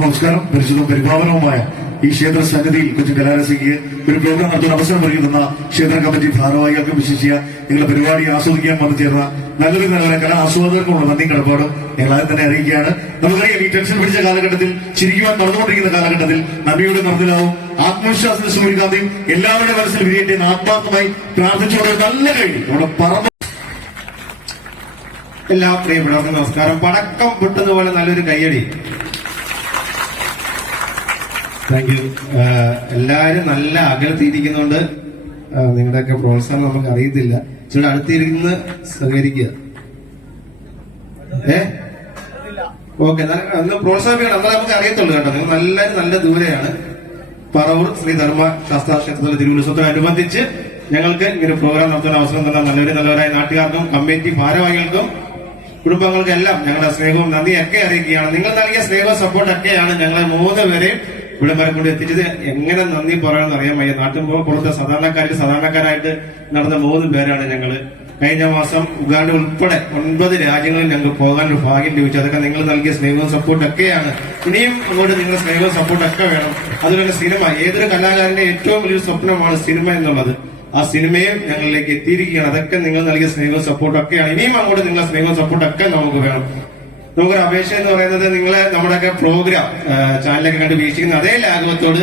നമസ്കാരം. പരിശുദ്ധവും പരിപാവനവുമായ ഈ ക്ഷേത്ര സന്നിധിയിൽ കൊച്ചു കലാരസിക്ക് ഒരു പ്രോഗ്രാം നടത്തുന്ന അവസരം ഒരുക്കുന്ന ക്ഷേത്ര കമ്മിറ്റി ഭാരവാഹികൾക്കും വിശേഷിച്ച നിങ്ങളുടെ പരിപാടി ആസ്വദിക്കാൻ വന്നു ചേർന്ന നല്ലൊരു നല്ല കലാ ആസ്വാദകർക്കുള്ള നന്ദി കടപ്പാട് ഞങ്ങൾ ആദ്യം തന്നെ അറിയിക്കുകയാണ്. നമുക്കറിയാം, ഈ ടെൻഷൻ പിടിച്ച കാലഘട്ടത്തിൽ ചിരിക്കുവാൻ നടന്നുകൊണ്ടിരിക്കുന്ന കാലഘട്ടത്തിൽ നന്ദിയുടെ നിർമ്മലാവും ആത്മവിശ്വാസത്തിന്റെ സൂര്യകാന്തിയും എല്ലാവരുടെ മനസ്സിൽ വിരിയട്ടെ ആത്മാർത്ഥമായി പ്രാർത്ഥിച്ചുകൊണ്ട് നല്ല കഴിഞ്ഞു അവിടെ പറമ്പ്. എല്ലാ പ്രിയപ്പെട്ടവർക്ക് നമസ്കാരം. പടക്കം പൊട്ടുന്ന പോലെ നല്ലൊരു കയ്യടി. Thank you. എല്ലാവരും നല്ല അകലത്തിരിക്കുന്നുണ്ട്. നിങ്ങളുടെയൊക്കെ പ്രോത്സാഹനം നമുക്ക് അറിയത്തില്ല. ഇച്ചിരി അടുത്തിരിക്കുന്ന സഹകരിക്കുക. ഓക്കെ, ഒന്ന് പ്രോത്സാഹിപ്പിക്കണം. എന്നാലും നമുക്ക് അറിയത്തുള്ളൂ കേട്ടോ. നിങ്ങൾ നല്ല ദൂരെയാണ്. പറവൂർ ശ്രീ ധർമ്മ ശാസ്ത്ര ക്ഷേത്രത്തിലെ തിരുവുത്സവത്തോടനുബന്ധിച്ച് ഞങ്ങൾക്ക് ഇങ്ങനെ പ്രോഗ്രാം നടത്തുന്ന അവസരം തന്ന നല്ലവരായ നാട്ടുകാർക്കും കമ്മിറ്റി ഭാരവാഹികൾക്കും കുടുംബങ്ങൾക്കും എല്ലാം ഞങ്ങളുടെ സ്നേഹവും നന്ദിയൊക്കെ അറിയിക്കുകയാണ്. നിങ്ങൾ നൽകിയ സ്നേഹവും സപ്പോർട്ടൊക്കെയാണ് ഞങ്ങളെ 3 പേരെയും ഇവിടെ വരെ കൊണ്ട് എത്തിച്ചത്. എങ്ങനെ നന്ദി പറയണമെന്ന് അറിയാൻ വയ്യ. നാട്ടിൻപുറത്തെ സാധാരണക്കാരായിട്ട് നടന്ന 3 പേരാണ് ഞങ്ങള്. കഴിഞ്ഞ മാസം ഉഗാണ്ട ഉൾപ്പെടെ 9 രാജ്യങ്ങളിൽ ഞങ്ങൾക്ക് പോകാനൊരു ഭാഗ്യം ലഭിച്ചു. അതൊക്കെ നിങ്ങൾ നൽകിയ സ്നേഹവും സപ്പോർട്ടൊക്കെയാണ്. ഇനിയും അങ്ങോട്ട് നിങ്ങളുടെ സ്നേഹവും സപ്പോർട്ടൊക്കെ വേണം. അതുപോലെ സിനിമ, ഏതൊരു കലാകാരന്റെ ഏറ്റവും വലിയൊരു സ്വപ്നമാണ് സിനിമ എന്നുള്ളത്. ആ സിനിമയും ഞങ്ങളിലേക്ക് എത്തിയിരിക്കുകയാണ്. അതൊക്കെ നിങ്ങൾ നൽകിയ സ്നേഹവും സപ്പോർട്ടൊക്കെയാണ്. ഇനിയും അങ്ങോട്ട് നിങ്ങളുടെ സ്നേഹവും സപ്പോർട്ടൊക്കെ നമുക്ക് വേണം. നമുക്കൊരു അപേക്ഷ എന്ന് പറയുന്നത്, നിങ്ങളെ നമ്മുടെയൊക്കെ പ്രോഗ്രാം ചാനലൊക്കെ കണ്ട് വീക്ഷിക്കുന്ന അതേ ലാഘവത്തോട്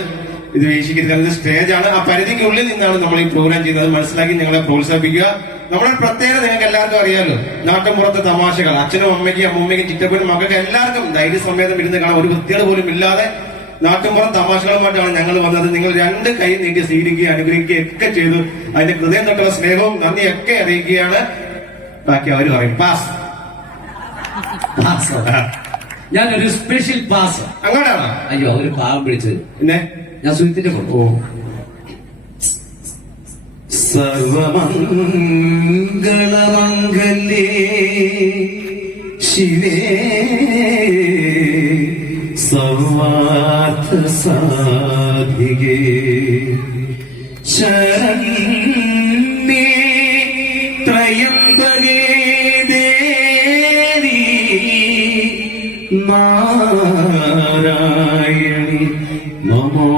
ഇത് വീക്ഷിക്കുന്നത് സ്റ്റേജാണ്. ആ പരിധിക്കുള്ളിൽ നിന്നാണ് നമ്മൾ ഈ പ്രോഗ്രാം ചെയ്യുന്നത്. മനസ്സിലാക്കി ഞങ്ങളെ പ്രോത്സാഹിപ്പിക്കുക. നമ്മുടെ പ്രത്യേകത നിങ്ങൾക്ക് എല്ലാവർക്കും അറിയാമല്ലോ. നാട്ടിൻപുറത്തെ തമാശകൾ അച്ഛനും അമ്മയ്ക്കും അമ്മൂമ്മയ്ക്കും ചിറ്റപ്പനും മക്കൾക്ക് എല്ലാവർക്കും ധൈര്യസമേതം ഇരുന്ന് കാണാൻ ഒരു വൃത്തിയുടെ പോലും ഇല്ലാതെ നാട്ടിൻപുറം തമാശകളുമായിട്ടാണ് ഞങ്ങൾ വന്നത്. നിങ്ങൾ 2 കൈ നീട്ടി സ്വീകരിക്കുകയും അനുഗ്രഹിക്കുകയും ഒക്കെ ചെയ്തു. അതിന്റെ ഹൃദയം തൊട്ടുള്ള സ്നേഹവും നന്ദിയൊക്കെ അറിയിക്കുകയാണ്. ബാക്കി അവർ പറയും പാസ്. ഞാനൊരു സ്പെഷ്യൽ പാസ്. അങ്ങോട്ടാണ്. അയ്യോ, ഒരു പാവം പിടിച്ചത്. പിന്നെ ഞാൻ സുഹൃത്തിന്റെ ഓ സർവമംഗളമംഗല്യേ ശിവേ സർവാർത്ഥ സാധികേ ശരണ്യേ ത്രയംബകേ ദേവി നാരായണി നമോസ്തുതേ.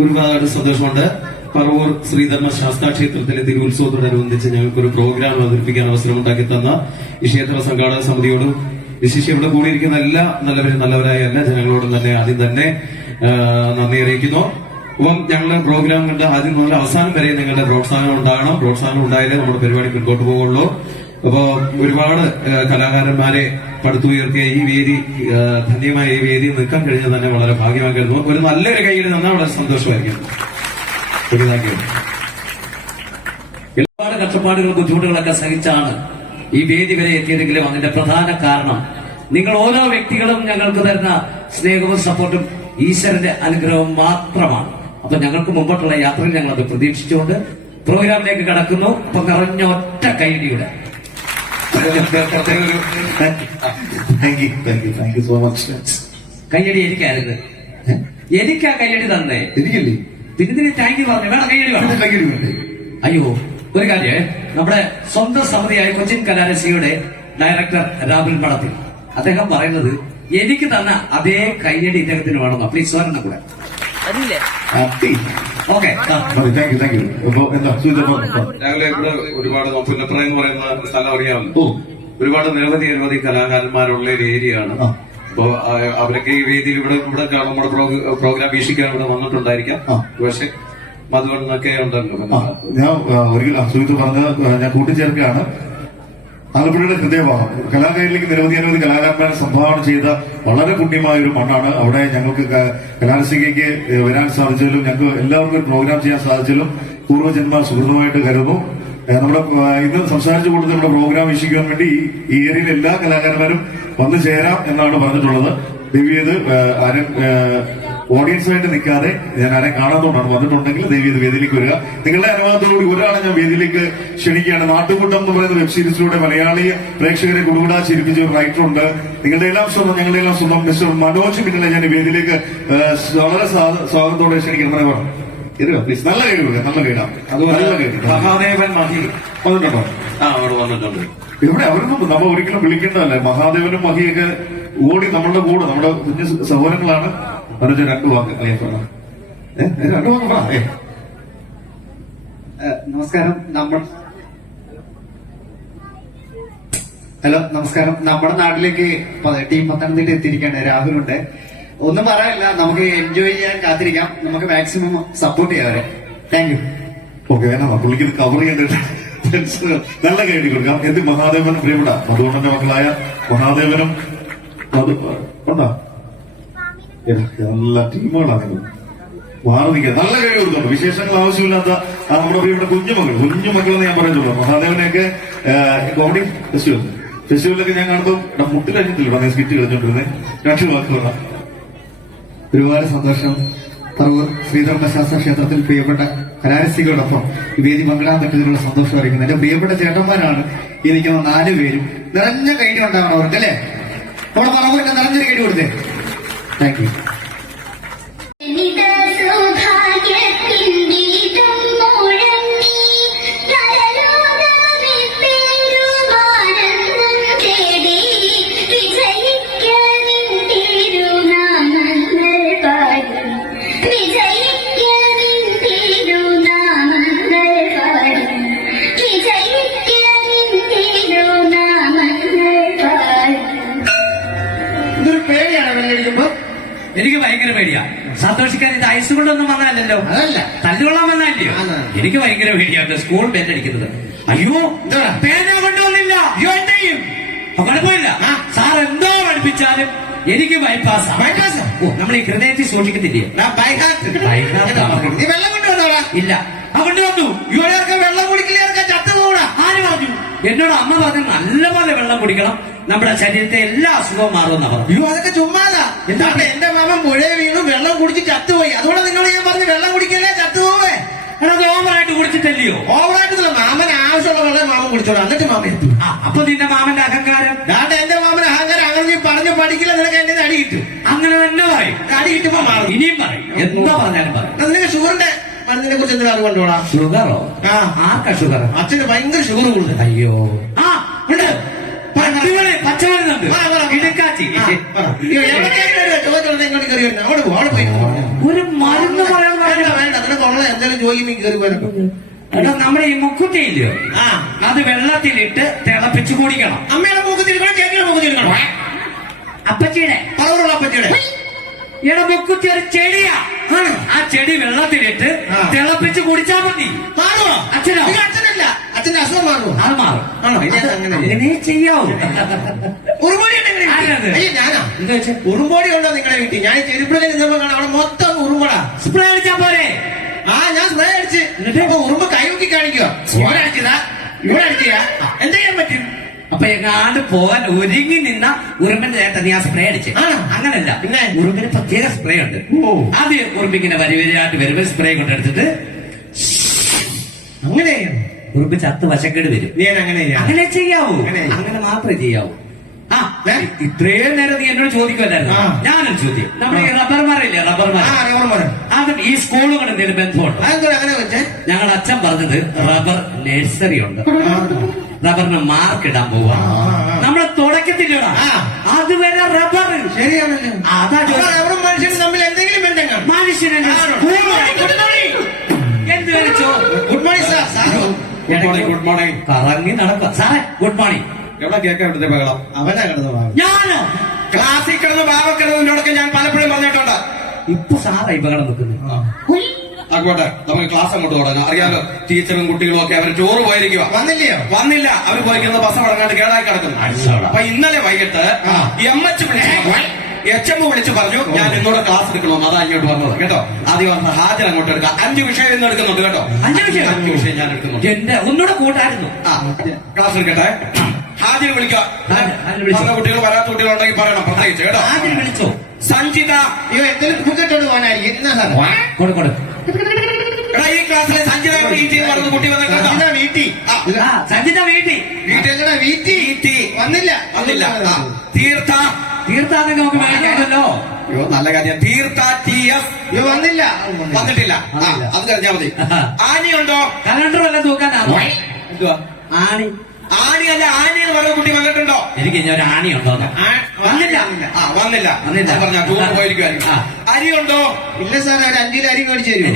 ഒരുപാട് സന്തോഷമുണ്ട്. പറവൂർ ശ്രീധർമ്മ ശാസ്താ ക്ഷേത്രത്തിലെ തിരുവുത്സവത്തോടനുബന്ധിച്ച് ഞങ്ങൾക്കൊരു പ്രോഗ്രാം അവതരിപ്പിക്കാൻ അവസരമുണ്ടാക്കി തന്ന ഈ ക്ഷേത്ര സംഘാടക സമിതിയോടും വിശേഷം ഇവിടെ കൂടിയിരിക്കുന്ന എല്ലാ നല്ലവരായ എല്ലാ ജനങ്ങളോടും തന്നെ ആദ്യം തന്നെ നന്ദി അറിയിക്കുന്നു. അപ്പം ഞങ്ങളുടെ പ്രോഗ്രാം കണ്ട് ആദ്യം മുതൽ അവസാനം വരെ നിങ്ങളുടെ പ്രോത്സാഹനം ഉണ്ടാകണം. പ്രോത്സാഹനം ഉണ്ടായാലേ നമ്മുടെ പരിപാടി മുൻപോട്ട് പോകുള്ളൂ. അപ്പോ ഒരുപാട് കലാകാരന്മാരെ പടുത്തുയർത്തിയ ഈ വേദി, ധന്യമായ ഈ വേദി നിൽക്കാൻ കഴിഞ്ഞാൽ തന്നെ വളരെ ഭാഗ്യമായി കരുതുന്നു. ഒരു നല്ലൊരു കൈയ്യടി തന്നാൽ വളരെ സന്തോഷമായിരിക്കും. ഒരുപാട് കഷ്ടപ്പാടുകളും ബുദ്ധിമുട്ടുകളൊക്കെ സഹിച്ചാണ് ഈ വേദി വരെ എത്തിയതെങ്കിലും അതിന്റെ പ്രധാന കാരണം നിങ്ങൾ ഓരോ വ്യക്തികളും ഞങ്ങൾക്ക് തരുന്ന സ്നേഹവും സപ്പോർട്ടും ഈശ്വരന്റെ അനുഗ്രഹവും മാത്രമാണ്. അപ്പൊ ഞങ്ങൾക്ക് മുമ്പോട്ടുള്ള യാത്രയിൽ ഞങ്ങളത് പ്രതീക്ഷിച്ചുകൊണ്ട് പ്രോഗ്രാമിലേക്ക് കടക്കുന്നു. ഇപ്പൊ നിറഞ്ഞ ഒറ്റ കൈഡിയുടെ കയ്യടി എനിക്കായിരുന്നു. എനിക്കാ കയ്യടി തന്നെ. എനിക്കല്ലേ? പിന്നെ താങ്ക് യു പറഞ്ഞു. വേണം കയ്യടി വേണം. അയ്യോ, ഒരു കാര്യം, നമ്മുടെ സ്വന്തം സമിതിയായ കൊച്ചിൻ കലാരസിയുടെ ഡയറക്ടർ രാഹുൽ മടത്തിൽ അദ്ദേഹം പറയുന്നത് എനിക്ക് തന്ന അതേ കയ്യടി ഇദ്ദേഹത്തിന് വേണമെന്നോ. പ്ലീസ് വരണം കൂടെ. ഓക്കെ, ഞങ്ങളെ ഇവിടെ ഒരുപാട് പുന്നപ്ര എന്ന് പറയുന്ന സ്ഥലം അറിയാമല്ലോ. ഒരുപാട് നിരവധി കലാകാരന്മാരുള്ള ഒരു ഏരിയ ആണ്. അപ്പോ അവരൊക്കെ ഈ വേദിയിൽ ഇവിടെ നമ്മുടെ പ്രോഗ്രാം വീക്ഷിക്കാൻ ഇവിടെ വന്നിട്ടുണ്ടായിരിക്കാം. പക്ഷെ മധുവണ്ണൊക്കെ ഉണ്ടല്ലോ. ഞാൻ ഒരിക്കലും അസൂയത്ത് പറഞ്ഞ് ഞാൻ കൂട്ടിച്ചേർക്കുകയാണ്. ആലപ്പുഴയുടെ ഹൃദയഭാഗം കലാകാരിലേക്ക് നിരവധി കലാകാരന്മാരെ സംഭാവന ചെയ്ത വളരെ പുണ്യമായ ഒരു മണ്ണാണ്. അവിടെ ഞങ്ങൾക്ക് കലാരസികയ്ക്ക് വരാൻ സാധിച്ചാലും ഞങ്ങൾക്ക് എല്ലാവർക്കും ഒരു പ്രോഗ്രാം ചെയ്യാൻ സാധിച്ചാലും പൂർവ്വജന്മ സുഹൃത്തുമായിട്ട് കരുതുന്നു. നമ്മുടെ ഇന്ന് സംസാരിച്ചു കൊടുത്ത് നമ്മുടെ പ്രോഗ്രാം വീക്ഷിക്കുവാൻ വേണ്ടി ഈ ഏരിയയിലെ എല്ലാ കലാകാരന്മാരും വന്നു ചേരാം എന്നാണ് പറഞ്ഞിട്ടുള്ളത്. ദയവേത് ആരും ഓഡിയൻസായിട്ട് നിൽക്കാതെ, ഞാൻ ആരെയും കാണാത്തതുകൊണ്ടാണ്, വന്നിട്ടുണ്ടെങ്കിൽ ദയവേത് വേദിയിലേക്ക് വരിക. നിങ്ങളുടെ അനുവാദത്തോടുകൂടി ഒരാളെ ഞാൻ വേദിയിലേക്ക് ക്ഷണിക്കുകയാണ്. നാട്ടുകൂട്ടം എന്ന് പറയുന്ന വെബ് സീരീസിലൂടെ മലയാളി പ്രേക്ഷകരെ കുടുകൂടാ ചിരിപ്പിച്ച ഒരു റൈറ്ററുണ്ട്. ഞങ്ങളുടെ എല്ലാം സ്വന്തം മിസ്റ്റർ മനോജ് പിന്നിലെ ഞാൻ വേദിയിലേക്ക് വളരെ സ്വാഗതത്തോടെ ക്ഷണിക്കണം. പ്ലീസ്. നല്ല ഗൈഡ് കൊടുക്കുക, നല്ല ഗൈഡാ. അതുപോലെ നല്ല ഗൈഡ് മഹാദേവൻ മഹി വന്നിട്ടുണ്ടോ? അവിടെ വന്നിട്ടുണ്ട്. ഇവിടെ അവരൊന്നും നമ്മൾ ഒരിക്കലും വിളിക്കേണ്ടതല്ലേ. മഹാദേവനും മഹിയൊക്കെ ഓടി നമ്മളുടെ കൂടെ, നമ്മുടെ കുഞ്ഞു സഹോദരങ്ങളാണ്. അവരുടെ 2 വാക്ക് അറിയാൻ പറ. 2 വാക്ക് പറ. നമസ്കാരം. ഹലോ, നമസ്കാരം. നമ്മുടെ നാട്ടിലേക്ക് ടീം പത്തനംതിട്ട എത്തിയിരിക്കുകയാണ്. രാഹുലുണ്ട്. ഒന്നും പറയാനില്ല, നമുക്ക് എൻജോയ് ചെയ്യാൻ കാത്തിരിക്കാം. നമുക്ക് മാക്സിമം സപ്പോർട്ട് ചെയ്യാം അവരെ. Thank you. ഓക്കെ, വേണം പുള്ളിക്ക് ഇത് കവർ ചെയ്യേണ്ടത്. നല്ല ഗൈഡ് കൊടുക്കാം. എന്ത് മഹാദേവനും പ്രിയപ്പെട്ട മധുവണ്ണന്റെ മക്കളായ മഹാദേവനും ഉണ്ടോ? നല്ല ടീമുകളാണ് നിങ്ങൾ. മാറി നിൽക്കുക. നല്ല ഗൈഡ് കൊടുക്കുന്നുണ്ട്. വിശേഷങ്ങൾ ആവശ്യമില്ലാത്ത നമ്മുടെ പ്രിയപ്പെട്ട കുഞ്ഞുമക്കളെന്ന് ഞാൻ പറയുന്നുള്ളൂ. മഹാദേവനെയൊക്കെ കോമഡി ഫെസ്റ്റിവലൊക്കെ ഞാൻ കാണുമ്പോൾ മുട്ടിലഴിഞ്ഞിട്ടില്ല നീ സ്കിറ്റ് കളിച്ചോണ്ടിരുന്നേ. 2 വാക്കുകളാണ്. ഒരുപാട് സന്തോഷം. പറവൂർ ശ്രീധർമ്മശാസ്ത്ര ക്ഷേത്രത്തിൽ പ്രിയപ്പെട്ട കലാരസികളോടൊപ്പം ഈ വേദി പങ്കിടാൻ പറ്റുന്നതിനുള്ള സന്തോഷം അറിയിക്കുന്നത് എന്റെ പ്രിയപ്പെട്ട ചേട്ടന്മാരാണ് ഈ നിൽക്കുന്ന 4 പേരും. നിറഞ്ഞ കൈഡി ഉണ്ടാവണം അവർക്ക്, അല്ലേ? നമ്മുടെ പറവൂരിന്റെ നിറഞ്ഞൊരു കൈഡി കൊടുത്തേ. Thank you. ഇതൊരു പേടിയാണ് വെള്ളടിക്കുമ്പോ. എനിക്ക് ഭയങ്കര പേടിയാ. സന്തോഷിക്കാൻ ഇത് ഐസ് കൊണ്ടൊന്നും വന്നാലല്ലോ, അതല്ല, തല്ലുകൊള്ളാൻ വന്നാലോ. എനിക്ക് ഭയങ്കര പേടിയാണ് സ്കൂൾ ബെല്ലടിക്കുന്നത്. അയ്യോ, പേന കൊണ്ടുവന്നില്ല. അയ്യോ, എന്തെയും കുഴപ്പമില്ല. സാർ എന്തോ പഠിപ്പിച്ചാലും എനിക്ക് ബൈപ്പാസ്. നമ്മൾ ഈ ഹൃദയത്തിൽ സൂക്ഷിക്കത്തില്ലേ? നീ വെള്ളം കൊണ്ടുവന്നോടാ? ഇല്ല. കൊണ്ടുവന്നു. ഇവിടെ വെള്ളം കുടിക്കില്ല, ചത്തുപോടാ. ആര് പറഞ്ഞു? എന്നോട് അമ്മ പറഞ്ഞു നല്ലപോലെ വെള്ളം കുടിക്കണം, നമ്മുടെ ശരീരത്തെ എല്ലാ അസുഖവും മാറുമെന്നാ പറഞ്ഞു. അയ്യോ, അതൊക്കെ ചുമ്മാതാ. എന്താണ് എന്റെ മാമൻ പുഴയെ വീണു വെള്ളം കുടിച്ച് ചത്തുപോയി. അതുകൊണ്ട് നിന്നോട് ഞാൻ പറഞ്ഞു വെള്ളം കുടിക്കല്ലേ, ചത്തുപോവേ. അത് ഓവറായിട്ട് കുടിച്ചിട്ടല്ലയോ? ഓവറായിട്ടില്ല, മാമന് ആവശ്യമുള്ള വെള്ളം മാമൻ കുടിച്ചോളാം. എന്നിട്ട് മാമൻ എത്തി. അപ്പൊ നിന്റെ മാമന്റെ അഹങ്കാരം. എന്റെ മാമൻ അഹങ്കാരം. അങ്ങനെ നീ പറഞ്ഞു പഠിക്കില്ല, നിനക്ക് എന്റെ അടി കിട്ടും. അങ്ങനെ തന്നെ പറയും. അടി കിട്ടുമ്പോ മാറും. ഇനിയും പറയും, എന്താ പറഞ്ഞാലും പറയും. നിനക്ക് ഷുഗറിന്റെ മരുന്നിനെ കുറിച്ച് എന്തിനാ കൊണ്ടോടാ? ഷുഗറോ? ആർക്കാ ഷുഗർ? അച്ഛന് ഭയങ്കര ഷുഗർ കൂടുതൽ. അയ്യോ, ആ ഉണ്ട്. പച്ചമരുന്നുണ്ട്, ഇടുക്കാച്ചി. ഒരു മരുന്ന് പറയാൻ വേണ്ട, നിനക്ക് ഉള്ള എന്തെങ്കിലും ജോലി കയറി വരും. നമ്മുടെ ഈ മുക്കുറ്റിയില്ലയോ, അത് വെള്ളത്തിലിട്ട് തിളപ്പിച്ച് കുടിക്കണം. അമ്മയുടെ മൂക്കത്തിരിക്കണം, ചേച്ചിയുടെ മൂക്കത്തിരിക്കണം. അപ്പച്ചിയുടെ പവറുള്ള അപ്പച്ചിയുടെ മുക്കുറ്റി ഒരു ചെടിയാ. ആ ചെടി വെള്ളത്തിലിട്ട് തിളപ്പിച്ച് കുടിച്ചാൽ മതി. മാറുമോ? അച്ഛനോ? അച്ഛനല്ല, അച്ഛന്റെ അസുഖം മാറുമോ? അത് മാറും. ആണോ? അങ്ങനെ ചെയ്യാവൂ. ഉറുമ്പോടി ഞാനാ ഉറുമ്പോടി ഉണ്ടോ നിങ്ങളുടെ വീട്ടിൽ? ഞാൻ ചെരുപ്പിളയിൽ നിന്നപ്പോ കാണാം അവിടെ മൊത്തം ഉറുമ്പോടാ. സ്പ്രേ അടിച്ചാ പോരെ? ഞാൻ സ്പ്രേ അടിച്ച് ഉറുമ്പ് കൈമുക്കി കാണിക്കുക. ഇവിടെ അടിച്ചതാ, ഇവിടെ അടിച്ചാ എന്ത് ചെയ്യാൻ പറ്റും? അപ്പൊ എങ്ങാണ്ട് പോകാൻ ഒരുങ്ങി നിന്ന ഉറുമ്പിന്റെ ചേട്ടൻ നീ ആ സ്പ്രേ അടിച്ച്. അങ്ങനല്ല, പിന്നെ ഉറുമ്പിന് പ്രത്യേക സ്പ്രേ ഉണ്ട്. ആദ്യം ഉറുമ്പിങ്ങനെ വരിവരിയായിട്ട് വരുമ്പോ സ്പ്രേ കൊണ്ടെടുത്തിട്ട് അങ്ങനെ ഉറുമ്പ് ചത്ത് വശക്കേട് വരും. അങ്ങനെ ചെയ്യാവൂ. അങ്ങനെ മാത്രമേ ചെയ്യാവൂ. ഇത്രയും നേരം നീ എന്നോട് ചോദിക്കുമല്ലായിരുന്നു. ഞാനൊരു ചോദ്യം. നമ്മുടെ ഈ റബ്ബർമാരില്ലേ, റബ്ബർമാർ, അത് ഈ സ്കൂളുകൾ എന്തെങ്കിലും ബന്ധമുണ്ടോ? അങ്ങനെ വെച്ചേ ഞങ്ങളുടെ അച്ഛൻ പറഞ്ഞത് റബ്ബർ നഴ്സറി ഉണ്ട്, റബ്ബറിന് മാർക്ക് ഇടാൻ പോവാ. നമ്മളെ തുടക്കത്തില്ലടാ, അതുവരെ റബ്ബർ. ശരിയാണല്ലോ. അതാ റബ്ബറും മനുഷ്യനും തമ്മിൽ എന്തെങ്കിലും ബന്ധങ്ങൾ? മനുഷ്യനെ എന്ത് വിളിച്ചോ? Good morning sir. Good morning. കറങ്ങി നടക്കുക. സാറേ ഗുഡ് മോർണിംഗ്. എവിടെ കേൾക്കാൻ ഇവിടുത്തെ ബഹളം? അവനാ കിടന്നു. ഞാനോ? ക്ലാസ്സിൽ കിടന്ന് ബാവക്കിടന്നതിനോടൊക്കെ ഞാൻ പലപ്പോഴും പറഞ്ഞിട്ടുണ്ട്. ഇപ്പൊ സാറാ ഇപ്പൊ കിടന്നിരിക്കുന്നത്. ആയിക്കോട്ടെ, നമുക്ക് ക്ലാസ് അങ്ങോട്ട് തുടങ്ങാം. അറിയാലോ, ടീച്ചറും കുട്ടികളും ഒക്കെ അവർ ടൂറ് പോയിരിക്കുക. വന്നില്ല. അവർ പോയിരിക്കുന്നത് ബസ് അടങ്ങാണ്ട് കേടായി കിടക്കുന്നു. അപ്പൊ ഇന്നലെ വൈകിട്ട് HM വിളിച്ചു പറഞ്ഞു ഞാൻ ഇന്നോടെ ക്ലാസ് എടുക്കണമെന്ന്. അതാ ഇങ്ങോട്ട് വന്നത് കേട്ടോ. ആദ്യം ഹാജർ അങ്ങോട്ട് എടുക്കാം. 5 വിഷയം ഇന്ന് എടുക്കുന്നുണ്ട് കേട്ടോ. 5 വിഷയം ഞാൻ എടുക്കുന്നുണ്ട്. എന്റെ ഒന്നുകൂടെ കൂട്ടായിരുന്നു. ക്ലാസ് എടുക്കട്ടെ. ഹാജർ വിളിക്കാം. കുട്ടികൾ വരാത്ത കുട്ടികളുണ്ടെങ്കിൽ പറയണം പ്രത്യേകിച്ച് കേട്ടോ. ഹാജർ വിളിച്ചോ? സഞ്ജിത. എന്തെങ്കിലും ബുക്കറ്റോട് പോകാനായിരിക്കും. ഈ ക്ലാസ്സിലെ സഞ്ജിത പറഞ്ഞ കുട്ടി വന്നിട്ടുണ്ട്. സഞ്ജിത വീട്ടിൽ വന്നില്ല. തീർത്ഥാന്ന് നമുക്ക് മേടിക്കാമല്ലോ. അയ്യോ നല്ല കാര്യം. തീർത്ഥ TF ഇത് വന്നില്ല വന്നിട്ടില്ല. ആ, അത് കഴിഞ്ഞാ മതി. ആനയുണ്ടോ? കലണ്ടർ വല്ലതും തൂക്കാനാണോ? എന്തുവാ ആണി. ആനയല്ല, ആന എന്ന് പറഞ്ഞ കുട്ടി വന്നിട്ടുണ്ടോ? എനിക്ക് ഇനി ഒരു ആണി ഉണ്ടോ? വന്നില്ല. വന്നില്ല. വന്നില്ല. പറഞ്ഞ ടൂർ പോയിരിക്കും. അരിയുണ്ടോ? ഇല്ല സാർ, ഒരു 5 കിലോ അരി മേടിച്ചു തരും.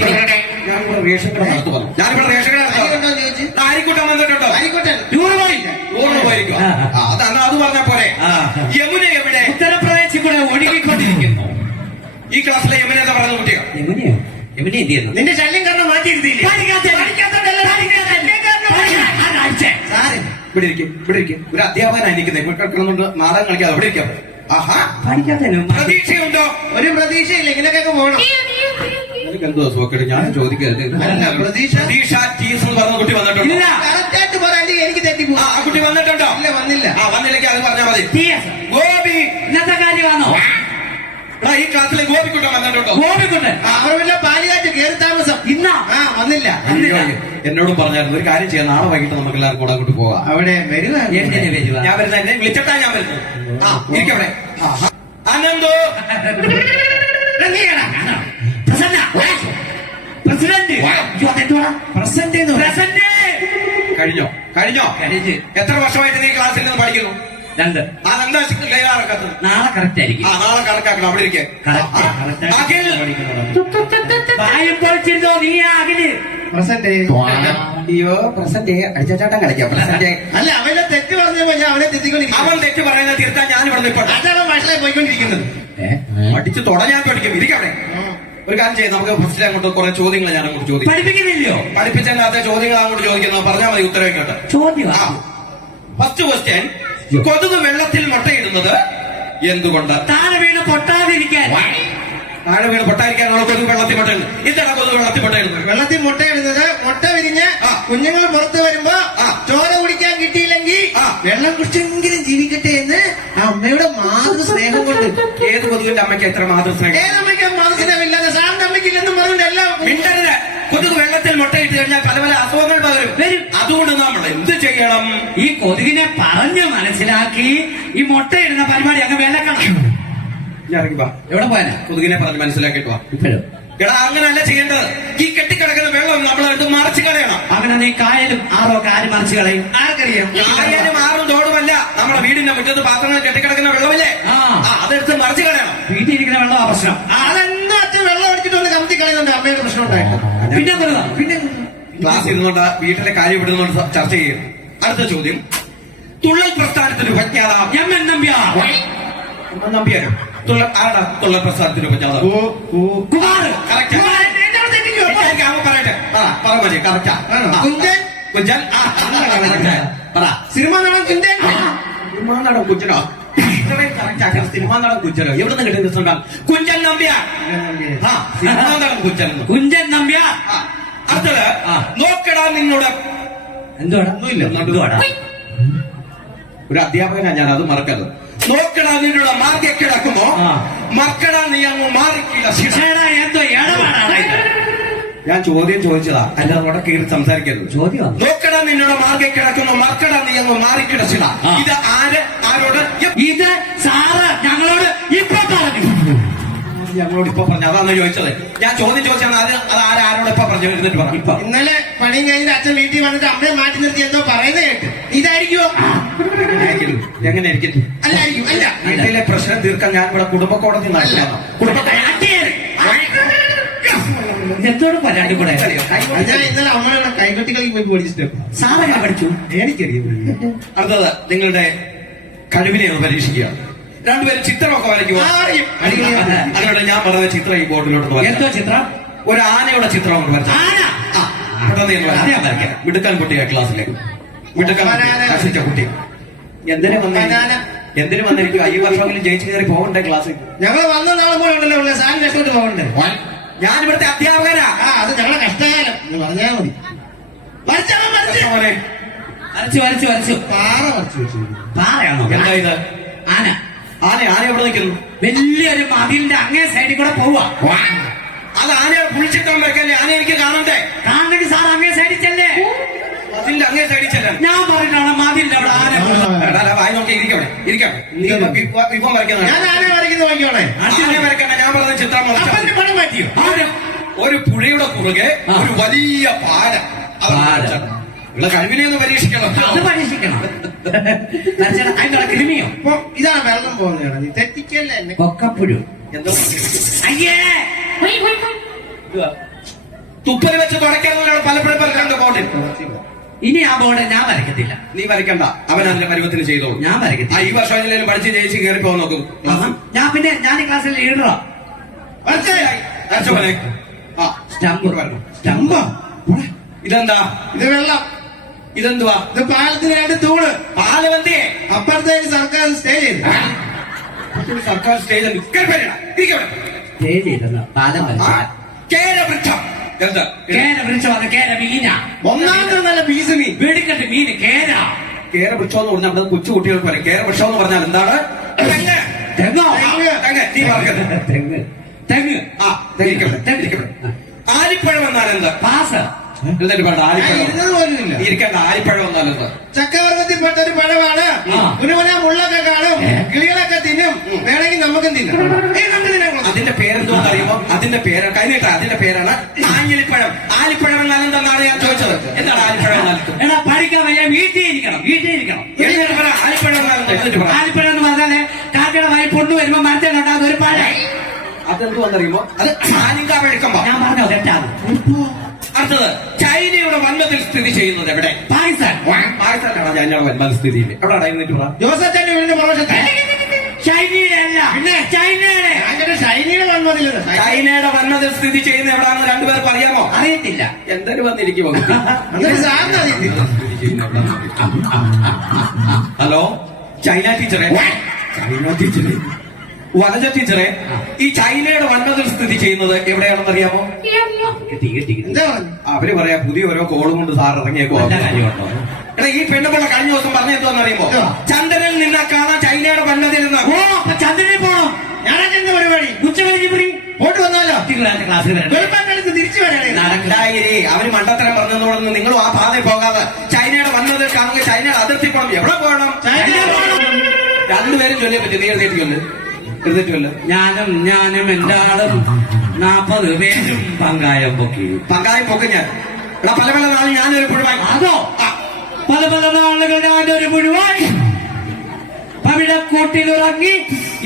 ഞാനിവിടെ റേഷൻ കട നടത്തു പറഞ്ഞു. ഞാനിവിടെ റേഷൻ കട അരിയുണ്ടോ ചോദിച്ചു. അരിക്കൂട്ടം വന്നിട്ടുണ്ടോ? ആയിക്കോട്ടെ. ടൂർ പോയില്ല. ഊർന്ന് പോയിരിക്കും. അതാണ് അത് പറഞ്ഞ പോലെ. യമുന എവിടെ? ഉത്തർപ്രദേശിൽ കൂടെ ഒഴുകിക്കൊണ്ടിരിക്കുന്നു. ഈ ക്ലാസ്സിലെ യമുന എന്ന് പറഞ്ഞ കുട്ടികൾ എങ്ങനെയോ എവിടെ എന്ത് ചെയ്യുന്നു? നിന്റെ ശല്യം കാരണം മാറ്റിയിരുത്തിയില്ലേ? ഇവിടെ ഇരിക്കും, ഇവിടെ ഇരിക്കും. ഒരു അധ്യാപകനാണ് ഇരിക്കുന്നത്. ഇവിടെ കിടക്കുന്നുണ്ട്, നാടകം കളിക്കാതെ ഇവിടെ ഇരിക്കാം. ആഹാ, പ്രതീക്ഷയുണ്ടോ? ഒരു പ്രതീക്ഷയില്ല, ഇങ്ങനെയൊക്കെ പോകണം. എനിക്ക് എന്തോ സോക്കേട്, ഞാൻ ചോദിക്കരുത്. പ്രതീക്ഷ ടീസ് എന്ന് പറഞ്ഞ കുട്ടി വന്നിട്ടുണ്ടോ? ഇല്ല. കറക്റ്റായിട്ട് പറയാണ്ട് എനിക്ക് തെറ്റിപ്പോ. ആ കുട്ടി വന്നിട്ടുണ്ടോ? ഇല്ല, വന്നില്ല. വന്നില്ലെങ്കിൽ അത് പറഞ്ഞാൽ മതി. ഗോപി ഇന്നത്തെ കാര്യമാണോ? ഈ ക്ലാസ്സിലെ ഗോപിക്കുട്ടൻ വന്നിട്ടുണ്ടോ? ഗോപിക്കുട്ടൻ അവർ വല്ല പാലുകാറ്റ് കയറി താമസം. ഇന്നാ വന്നില്ല. എന്നോടും പറഞ്ഞായിരുന്നു ഒരു കാര്യം ചെയ്യാം, നാളെ വൈകിട്ട് നമുക്ക് എല്ലാവർക്കും കൂടെ അങ്ങോട്ട് പോവാം. അവിടെ വരുക. എന്തിനു വരുവാ? ഞാൻ വരുന്ന എന്നെ വിളിച്ചിട്ടാ ഞാൻ വരുന്നത്. ഇരിക്കവിടെ. അനന്തോ കഴിഞ്ഞോ? കഴിഞ്ഞോ? എത്ര വർഷമായിട്ട് നീ ക്ലാസ്സിൽ നിന്ന് പഠിക്കുന്നു? 2. അതെന്താ കൈകാറക്കത്ത്? നാളെ കറക്റ്റ് ആയിരിക്കും. നാളെ കണക്കാക്കണം. അവിടെ ഇരിക്കെ. വായുമ്പോൾ ചിന്തോ നീ അകില് പ്രസന്റ്. അയ്യോ പ്രസന്റ് അടിച്ചാട്ടം കളിക്കാം. പ്രസന്റ് അല്ല, അവനെ തെറ്റ് പറഞ്ഞപ്പോ ഞാൻ അവനെ തെറ്റിക്കൊണ്ടിരിക്കും. അവൻ തെറ്റ് പറയുന്നത് തിരുത്താൻ ഞാൻ ഇവിടെ നിൽപ്പട്ടെ. അതാണ് മനസ്സിലായി പോയിക്കൊണ്ടിരിക്കുന്നത്. അടിച്ച് തുടങ്ങാൻ പഠിക്കും. ഇരിക്കവിടെ. ഒരു കാര്യം ചെയ്യാം, നമുക്ക് ഫസ്റ്റ് അങ്ങോട്ട് കുറെ ചോദ്യങ്ങൾ ഞാൻ അങ്ങോട്ട് ചോദിക്കും. പഠിപ്പിക്കുന്നില്ലയോ? പഠിപ്പിച്ചതിനകത്തെ ചോദ്യങ്ങൾ അങ്ങോട്ട് ചോദിക്കുന്നത് പറഞ്ഞാൽ മതി, ഉത്തരവ് കേട്ടോ. ചോദ്യം. ഫസ്റ്റ് ക്വസ്റ്റ്യൻ, കൊതുക് വെള്ളത്തിൽ മുട്ടയിടുന്നത് എന്തുകൊണ്ട്? താഴെ വീണ് പൊട്ടാതിരിക്കാൻ. താഴെ വീണ് പൊട്ടാതിരിക്കാനുള്ള കൊതുക് വെള്ളത്തിൽ മുട്ടയിടുന്നത്. എന്താണ് കൊതുക് വെള്ളത്തിൽ മുട്ടയിടുന്നത്? വെള്ളത്തിൽ മുട്ടയിടുന്നത് മുട്ട വിരിഞ്ഞ് കുഞ്ഞുങ്ങൾ പുറത്ത് വരുമ്പോ ചോര കുടിക്കാൻ കിട്ടിയില്ലെങ്കിൽ വെള്ളം കുടിച്ചെങ്കിലും ജീവിക്കട്ടെ എന്ന് ആ അമ്മയുടെ മാതൃ സ്നേഹം കൊണ്ട്. ഏത് കൊതുകിന്റെ അമ്മയ്ക്ക് എത്ര മാതൃസ്നേഹം? ഏതമ്മയ്ക്ക് മാതൃസ്നേഹമില്ലാതെ സാറിന്റെ അമ്മയ്ക്കില്ലെന്നും പറഞ്ഞുകൊണ്ട് എല്ലാം മിണ്ടരുത്. കൊതുക് വെള്ളത്തിൽ മുട്ടയിട്ട് കഴിഞ്ഞാൽ പല പല അസുഖങ്ങൾ വരും. അതുകൊണ്ട് നമ്മൾ എന്ത് ചെയ്യണം? ഈ കൊതുകിനെ പറഞ്ഞു മനസ്സിലാക്കി ഈ മുട്ടയിടുന്ന പരിപാടി അങ്ങ് വിലക്കണം. ഇറങ്ങി വാ. എവിടെ പോയാ? കൊതുകിനെ പറഞ്ഞ് മനസ്സിലാക്കിയിട്ട് വാ. ഇപ്പോഴും എടാ അങ്ങനല്ല ചെയ്യേണ്ടത്. ഈ കെട്ടിക്കിടക്കുന്ന വെള്ളം നമ്മളെടുത്ത് മറിച്ച് കളയണം. അങ്ങനെ നീ കായലും ആറോ കാര് മറിച്ച് കളയും. ആർക്കറിയാം? ആയാലും ആറും തോടുമല്ല, നമ്മുടെ വീടിന്റെ മുറ്റത്ത് പാത്രങ്ങൾ കെട്ടിക്കിടക്കുന്ന വെള്ളമില്ലേ, അതെടുത്ത് മറിച്ച് കളയണം. വീട്ടിലിരിക്കുന്ന വെള്ളം പ്രശ്നം. അതെന്താ അച്ഛൻ വെള്ളം അടിച്ചിട്ട് ഒന്ന് കമത്തി കളയുന്നുണ്ട് അമ്മയുടെ പ്രശ്നം ഉണ്ടായിട്ട്. പിന്നെ ക്ലാസ് ഇരുന്നുകൊണ്ട് വീട്ടിലെ കാര്യം വിടുന്നുകൊണ്ട് ചർച്ച ചെയ്യും. അടുത്ത ചോദ്യം, തുള്ളൽ പ്രസ്ഥാനത്തിന് ഉപജ്ഞാതാവ് എം.എൻ. നമ്പ്യാർ. നമ്പ്യാരോ? ആരാ തുള്ളൽ പ്രസ്ഥാനത്തിന് ഉപജ്ഞാതാവ്? കുമാർ. കറക്റ്റ്. പറയട്ടെ. പറ മതി. കറക്റ്റാ. കുഞ്ചൻ. കുഞ്ചൻ. പറ. സിനിമ നടൻ കുഞ്ചൻ. സിനിമാ നടൻ കുഞ്ചനോ? സിനിമാ നടൻ കുഞ്ചനോ? എവിടെ നിന്ന് കിട്ടിയ ദിവസം? കുഞ്ചൻ നമ്പ്യാർ. സിനിമാ നടൻ കുഞ്ചൻ. കുഞ്ചൻ നമ്പ്യാർ. അടുത്തത്, നോക്കടാ നിന്നോട് എന്തുവാടാ? എന്തുവാടാ? ഒരു അധ്യാപകനാ ഞാൻ, അത് മറക്കരുത്. നോക്കടാ നിന്നോട് മാർഗെ കിടക്കുമോ മക്കടാ നീ അങ്ങ് മാറിക്കില്ല. എന്തോ ഇടപാടാണ്. ഞാൻ ചോദ്യം ചോദിച്ചതാ, അല്ല അവിടെ കീറി സംസാരിക്കരുത്. ചോദ്യം നോക്കടാ നിന്നോട് മാർഗെ കിടക്കുന്നു മക്കടാ നീ അങ്ങ് മാറിക്കിടച്ചില്ല. ഇത് ആരോട്? ഇത് സാറ് ഞങ്ങളോട് ഇപ്പൊ പറഞ്ഞു. ഞങ്ങളോട് ഇപ്പൊ പറഞ്ഞു, അതാണ് ചോദിച്ചത്. ഞാൻ ചോദ്യം ചോദിച്ചാൽ അത് ആരോട് ഇപ്പൊ പറഞ്ഞു ഇരുന്നിട്ട് പറഞ്ഞു. ഇപ്പൊ ഇന്നലെ പണിയും കഴിഞ്ഞിട്ട് അച്ഛൻ വീട്ടിൽ വന്നിട്ട് അമ്മയെ മാറ്റി നിർത്തി എന്തോ പറയുന്നത് കേട്ട്. ഇതായിരിക്കുമോ? എങ്ങനെ ഇരിക്കും? അല്ലായിരിക്കും. അല്ല, വീട്ടിലെ പ്രശ്നം തീർക്കാൻ ഞാൻ ഇവിടെ കുടുംബ കോടതി നടത്തിയാണ്. എന്തോട് പരാതി കൂടെ? ഞാൻ ഇന്നലെ അമ്മയുടെ കൈകൊട്ടികളിൽ പോയി പഠിച്ചിട്ട് സാറെങ്ങനെ പഠിച്ചു? എനിക്കറിയാം. അടുത്തത്, നിങ്ങളുടെ കഴിവിനെ ഒന്ന് പരീക്ഷിക്കുക. രണ്ടുപേരും ചിത്രമൊക്കെ വരയ്ക്കുക. അതിനോട് ഞാൻ പറഞ്ഞ ചിത്രം ഈ ബോർഡിലോട്ട്. എന്തോ ചിത്രം? ഒരു ആനയുടെ ചിത്രം കൊണ്ട് വരച്ചു. മിടുക്കാൻ കുട്ടിയാ ക്ലാസ്സിലേക്ക്. മിടുക്കാൻ രസിച്ച കുട്ടി. എന്തിനു വന്നിരിക്കുക? ഈ വർഷമെങ്കിലും ജയിച്ചു കയറി പോകണ്ടേ ക്ലാസ്സിൽ? ഞങ്ങൾ വന്ന നാളെ പോലെ ഉണ്ടല്ലോ സാറിന് രക്ഷോട്ട് പോകണ്ടേ? ഞാൻ ഇവിടുത്തെ അധ്യാപകനാ. അത് ഞങ്ങളെ കഷ്ടകാലം എന്ന് പറഞ്ഞാൽ മതി. വരച്ചു. പാറ വരച്ചു വെച്ചു. പാറയാണോ? എന്താ ഇത്? ആന. ആന എവിടെ നിൽക്കുന്നു? വലിയൊരു മതിലിന്റെ അങ്ങേ സൈഡിൽ കൂടെ പോവാ. അത് ആനയെ കുളിച്ചിട്ടാൻ വെക്കല്ലേ? ആന എനിക്ക് കാണണ്ടേ? കാണണമെങ്കിൽ സാർ അങ്ങേ സൈഡിൽ ചെല്ലേ. അതിന്റെ അങ്ങേ സൈഡിൽ ചെല്ലാൻ ഞാൻ പറഞ്ഞാണ് മതില്ല അവിടെ ആന. വായി നോക്കി ഇരിക്കവിടെ ഇരിക്കവിടെ നീ ഇപ്പം വരയ്ക്കുന്ന ഞാൻ ആരെ വരയ്ക്കുന്ന വാങ്ങിക്കോണേ. ആനെ വരയ്ക്കണ്ട. ഞാൻ പറഞ്ഞ ചിത്രം വരച്ചാൽ അപ്പന്റെ പണം മാറ്റിയോ? ഒരു പുഴയുടെ കുറുകെ ഒരു വലിയ പാല. പാല. ഇവിടെ കഴിവിനെ ഒന്ന് പരീക്ഷിക്കണം. അത് പരീക്ഷിക്കണം. അതിന്റെ കൃമിയോ? അപ്പൊ ഇതാണ് വെള്ളം പോകുന്നതാണ്. നീ തെറ്റിക്കല്ലേ എന്നെ. പൊക്കപ്പുഴു. എന്തോ അയ്യേ തുപ്പല് വെച്ച് തുടയ്ക്കാവുന്നതാണ് പലപ്പോഴും പറഞ്ഞ ബോർഡിൽ. ഇനി ആ ബോർഡ് ഞാൻ വരയ്ക്കത്തില്ല. നീ വരയ്ക്കണ്ട. അവൻ അതിന്റെ പരുവത്തിന് ചെയ്തോളൂ. ഞാൻ വരയ്ക്കത്തില്ല. ഈ വർഷം എന്തെങ്കിലും പഠിച്ച് ജയിച്ച് കയറി പോകാൻ നോക്കും. ഞാൻ ഈ ക്ലാസ്സിൽ ലീഡറാ. സ്റ്റമ്പ് വരണം. സ്റ്റമ്പോ? ഇതെന്താ? ഇത് വെള്ളം. ഇതെന്തുവാ? ഇത് പാലത്തിന് 2 തൂണ്. പാലവന്തിയെ അപ്പുറത്തെ സർക്കാർ സ്റ്റേ ചെയ്തു. സർക്കാർ സ്റ്റേജ് സ്റ്റേ ചെയ്തെന്ന് പാലം വരച്ച കേരവൃക്ഷം. എന്താ കേര വിളിച്ചു വന്ന കേര മീന. ഒന്നാമത്തെ നല്ല പീസ് മീൻ. വെടിക്കെട്ട് മീന് കേര. കേരവൃക്ഷം എന്ന് പറഞ്ഞാൽ നമ്മുടെ കൊച്ചു കുട്ടികൾക്ക് പറയും. കേരവൃക്ഷം എന്ന് പറഞ്ഞാൽ എന്താണ്? തെങ്ങ്. തെങ്ങോ? തെങ്ങ്. നീ പറഞ്ഞത് തെങ്ങ്. തെങ്ങ്. ആ തെങ്ങിക്കവിടെ. ആലിപ്പഴം എന്നാൽ എന്താ? പാസ്. എന്നിട്ട് പാട്ട് ആലിപ്പഴം ഇരുന്നത് പോലുമില്ല. ഇരിക്കേണ്ട. ആലിപ്പഴം എന്നാൽ എന്താ? ചക്കവർഗത്തിൽപ്പെട്ട ഒരു പഴമാണ്. ഉരുവന മുള്ളൊക്കെ കാണും. കിളികളൊക്കെ തിന്നും. വേണമെങ്കിൽ നമുക്കും തിന്നാം. നമുക്ക് തിന്നാം. അതിന്റെ പേരെന്തോന്ന് അറിയുമോ? അതിന്റെ പേര് കഴിഞ്ഞിട്ട അതിന്റെ പേരാണ് ആഞ്ഞിലിപ്പഴം. ആലിപ്പഴം എന്നാൽ എന്തെന്നാണ് ഞാൻ ചോദിച്ചത്. എന്താണ് ആലിപ്പഴം എന്നാൽ? എടാ പഠിക്കാൻ വയ്യ. വീട്ടിൽ ഇരിക്കണം. എന്നിട്ട് പറ ആലിപ്പഴം എന്നാൽ എന്താ? എന്നിട്ട് പറ. ആലിപ്പഴം എന്ന് പറഞ്ഞാല് കാക്കയുടെ വായി പൊണ്ണു വരുമ്പോ മരത്തിലുണ്ടാകുന്ന ഒരു പഴം. അതെന്തുവെന്നറിയുമോ? അത് ആലിങ്ക വെഴുക്കമ്പ. ഞാൻ പറഞ്ഞോ തെറ്റാണ്. അടുത്തത് ചൈനയുടെ വൻമതിൽ സ്ഥിതി ചെയ്യുന്നത് എവിടെ? പാകിസ്ഥാൻ. പാകിസ്ഥാനാണ് ചൈനയുടെ വൻമതിൽ സ്ഥിതി ചെയ്യുന്നത്. എവിടെയാണ് എന്നിട്ട് പറ. ജോസഫിന്റെ വീടിന്റെ പ്രവേശത്തെ ചൈനയുടെ അല്ല പിന്നെ ചൈനയുടെ. അങ്ങനെ ചൈനയുടെ വന്നതില്ല. ചൈനയുടെ വൻമതിൽ സ്ഥിതി ചെയ്യുന്ന എവിടെയാണെന്ന് രണ്ടുപേർക്ക് അറിയാമോ? അറിയത്തില്ല. എന്തൊരു വന്നിരിക്കുമോ? അങ്ങനെ സാറിന് അറിയത്തില്ല. ഹലോ ചൈന ടീച്ചറെ. ചൈന ടീച്ചറെ. വനജ ടീച്ചറെ. ഈ ചൈനയുടെ വൻമതിൽ സ്ഥിതി ചെയ്യുന്നത് എവിടെയാണെന്ന് അറിയാമോ? എന്താ പറഞ്ഞു? അവര് പറയാ പുതിയ ഓരോ കോളും കൊണ്ട് സാർ ഇറങ്ങിയേക്കോ. എടാ ഈ പെണ്ണുപിള്ള കഴിഞ്ഞ ദിവസം പറഞ്ഞ എന്തോന്ന് അറിയുമോ? ചന്ദ്രനിൽ നിന്നാ കാണാൻ ചൈനയുടെ വൻമതിൽ നിന്ന്. ഓ അപ്പൊ ചന്ദ്രനിൽ പോണം. ഞാനെന്താ പരിപാടി? ഉച്ച കഴിഞ്ഞ് ഫ്രീ പോയിട്ട് വന്നാലോ? ക്ലാസ്സിൽ വെളുപ്പാക്കാലത്ത് തിരിച്ചു വരണേ. നടക്കായിരി. അവര് മണ്ടത്തരം പറഞ്ഞതോടൊന്ന് നിങ്ങളും ആ പാതയിൽ പോകാതെ ചൈനയുടെ വൻമതിൽ കാണുക. ചൈനയുടെ അതിർത്തി പോകണം. എവിടെ പോകണം? രണ്ടുപേരും ചൊല്ലിയെ പറ്റി. നീ എഴുന്നേറ്റ് ചൊല്ല്. എഴുന്നേറ്റുമല്ലോ. ഞാനും എന്റെ ആളും 40 പേരും പങ്കായം പൊക്കി. പങ്കായം പൊക്കും ഞാൻ. എടാ പല പല നാൾ ഞാനൊരു പുഴുവായി. അതോ പല പല നാളുകൾ ഞാനൊരു മുഴുവായി പവിഴക്കൂട്ടിലുറങ്ങി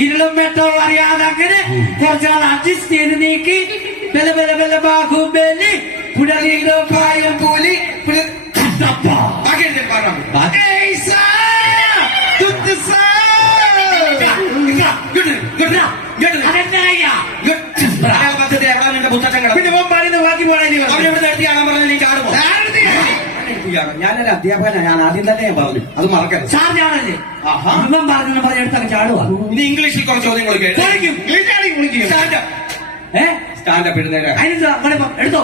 ഇരുളും വെട്ടവും അറിയാതെ അങ്ങനെ കുറച്ചാൾ അഡ്ജസ്റ്റ് ചെയ്ത് നീക്കി ബല ബല ബല ബാഹുബലി പുഴലിലോ പായം കൂലി ബാക്കി എഴുതി പാടാം. പിന്നെ പാടുന്ന ബാക്കി പാടാൻ അവരെവിടെ നിർത്തിയാണോ പറഞ്ഞത്? നീ ചാടുമോ? ഞാനൊരു അധ്യാപകനാണ്. ഞാൻ ആദ്യം തന്നെ ഞാൻ പറഞ്ഞു. അത് മറക്കരുത്. സാർ ഞാനല്ലേ ഇവൻ പറഞ്ഞു പറഞ്ഞെടുത്തൊക്കെ ചാടുവാ. ഇനി ഇംഗ്ലീഷിൽ കുറച്ച് ചോദ്യങ്ങൾ സ്റ്റാൻഡപ്പ് എഴുന്നേരാ. എടുത്തോ.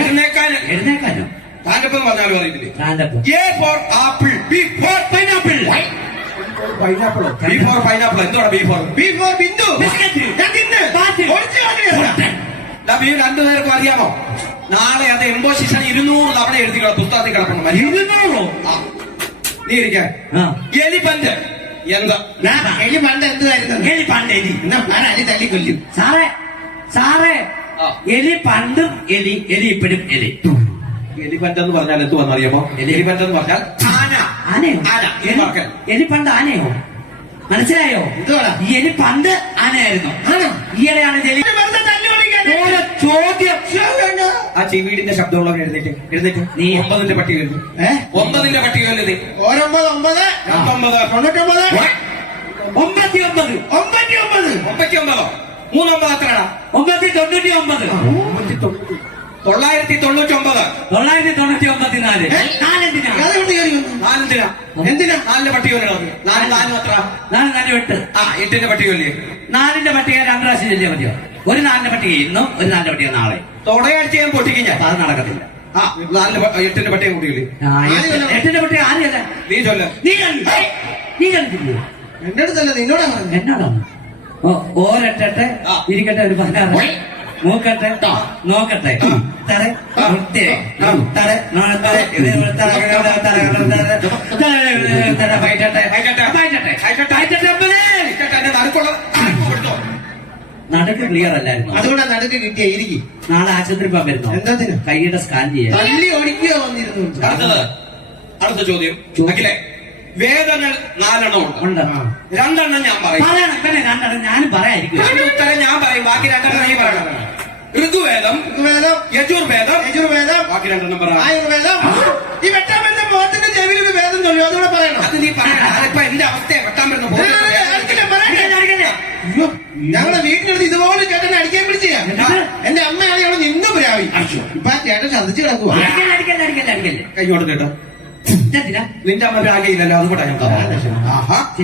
എഴുന്നേക്കാനോ സ്റ്റാൻഡപ്പ് എന്ന് പറഞ്ഞാലും അറിയില്ലേ? Standup. A for apple, B for pineapple. പൈനാപ്പിളോ? B for pineapple. എന്തുവാ B for? B for Bindu. B രണ്ടുപേർക്കും അറിയാമോ? നാളെ അത് എംബോസിഷൻ 200 തവണ എഴുതിക്കണം. പുസ്തകത്തിൽ കിടക്കണം. 200? നീ ഇരിക്കാൻ. എലിപ്പന്റ് എന്താ? എലി പണ്ട് എന്തായിരുന്നു? എലി പണ്ട് എലി. അലി തല്ലിക്കൊല്ലും. സാറേ എലി പണ്ടും എലി ഇപ്പോഴും എലി. എലിപ്പന്റ് എന്ന് പറഞ്ഞാൽ എന്തുവാന്ന് അറിയാമോ? എലിപ്പന്റ് എന്ന് പറഞ്ഞാൽ ആന. ആനയോ? ആന. എലി പണ്ട് ആനയോ? മനസ്സിലായോ? എന്തുവാടാ? ഈ എലി പണ്ട് ആനയായിരുന്നു. ഈയിടെയാണ് എലി. ഓരോ ചോദ്യം. ആ ചെവിടിന്റെ ശബ്ദമുള്ളവർ എഴുന്നേറ്റ് നീ 9ന്റെ പട്ടിക എഴുതി. 9ന്റെ പട്ടിക എഴുതി. 9 9 99 99 89 99 3 എത്രടാ? 999 999 999 നാലെന്തിനാ? എന്തിനാ 4ന്റെ പട്ടിക 4 എത്ര? 8. 8ന്റെ പട്ടിക 4ന്റെ പട്ടിക 2 പ്രാവശ്യം ചെല്ലിയാൽ മതിയോ? ഒരു 4ന്റെ പട്ടിക ഇന്നും ഒരു 4ന്റെ പട്ടിക നാളെ. തൊടയാഴ്ച ഞാൻ പൊട്ടിക്കും ഞാൻ. അത് നടക്കത്തില്ല. 8ന്റെ പട്ടിക കൂട്ടിയില്ലേ? 8ന്റെ പട്ടിക ആരെയല്ല? നീ ചൊല്ല. നീ കണ്ടില്ലേ? എന്റെ അടുത്തല്ല നിന്നോടാ പറഞ്ഞു. എന്നോടാണ്. ഓരട്ടെ ഇരിക്കട്ടെ ഒരു 16 മൂക്കട്ടെ നോക്കട്ടെ തറേ നടക്ക് ക്ലിയർ അല്ലായിരുന്നു. അതുകൊണ്ട് നടുക്ക് കിട്ടിയ ഇരിക്കും. നാളെ ആശുപത്രി പോകാൻ വരുന്നു. എന്താ കൈയുടെ സ്കാൻ ചെയ്യാൻ. തല്ലി ഓടിക്കുക വന്നിരുന്നു. അടുത്ത ചോദ്യം. അഖിലേ, വേദങ്ങൾ 4 ഉണ്ട്. 2 ഞാൻ പറയും. പറയണം ഇവനെ രണ്ടെണ്ണം ഞാനും പറയായിരിക്കും. ഉത്തരം ഞാൻ പറയും, ബാക്കി 2 നീ പറയണം. ഋതുവേദം, യജുർവേദം, ബാക്കി 2 പറ. ആയുർവേദം. ഈ വെട്ടാൻ വരുന്ന പോത്തിന്റെ ചെവിയിൽ ഒരു വേദം ചൊല്ലു, അതുകൂടെ പറയണം. അത് നീ പറയണം. അതിപ്പോ എന്റെ അവസ്ഥയെ വെട്ടാൻ വരുന്ന ഞങ്ങളുടെ വീട്ടിനടുത്ത് ഇതുപോലെ ചേട്ടനെ അടിക്കാൻ പിടിച്ചാ. എന്റെ അമ്മയാണ് ഞങ്ങൾ നിന്ന് പ്രാവി. ഇപ്പൊ ആ ചേട്ടൻ ശ്രദ്ധിച്ചു കിടക്കുക. കൈയോട് കേട്ടോ, നിന്റെ അമ്മ ആകെയില്ലല്ലോ, അതുകൂടെ ഞാൻ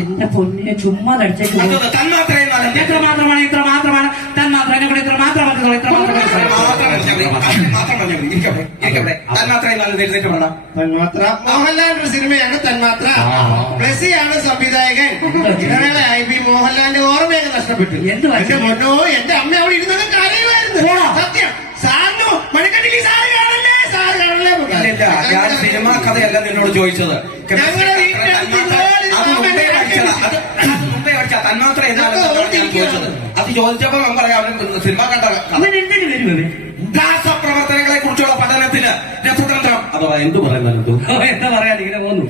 എന്റെ പൊന്നിനെ ചുമ്മാ അടിച്ചേക്ക്. തന്മാത്രയും എത്ര മാത്രമാണ് ഇത്ര മാത്രമാണ് തന്മാത്ര എന്നെ കൂടെ ഇത്ര മാത്രം പറഞ്ഞോളൂ. ഇത്ര മാത്രം തന്മാത്രയും നല്ല എഴുന്നേറ്റ് വേണം. തന്മാത്ര മോഹൻലാലിന്റെ സിനിമയാണ് തന്മാത്ര. ബ്ലസ്സിയാണ് സംവിധായകൻ. ഇടവേള IB മോഹൻലാലിന്റെ ഓർമ്മയൊക്കെ നഷ്ടപ്പെട്ടു. എന്ത് എന്റെ പൊന്നോ, എന്റെ അമ്മ അവിടെ ഇരുന്നത് കരയുമായിരുന്നു. സത്യം. സാറിനോ മണിക്കട്ടിക്ക് സാറ് കാണല്ലേ, സാറ് കാണല്ലേ. ഇല്ല, ഞാൻ സിനിമാ കഥയല്ല നിന്നോട് ചോദിച്ചത്. ഞങ്ങളുടെ വീട്ടിനടുത്ത് അത് മുമ്പേ പഠിച്ച തന്മാത്ര എന്നാണ് ചോദിച്ചത്. അത് ചോദിച്ചപ്പോ ഞാൻ പറയാം, സിനിമ കണ്ട അവൻ എന്തിനു വരും അവൻ? രാസപ്രവർത്തനങ്ങളെ കുറിച്ചുള്ള പഠനത്തിന് രസതന്ത്രം അഥവാ എന്ത് പറയുന്നത്, എന്താ പറയാൻ ഇങ്ങനെ പോകുന്നു.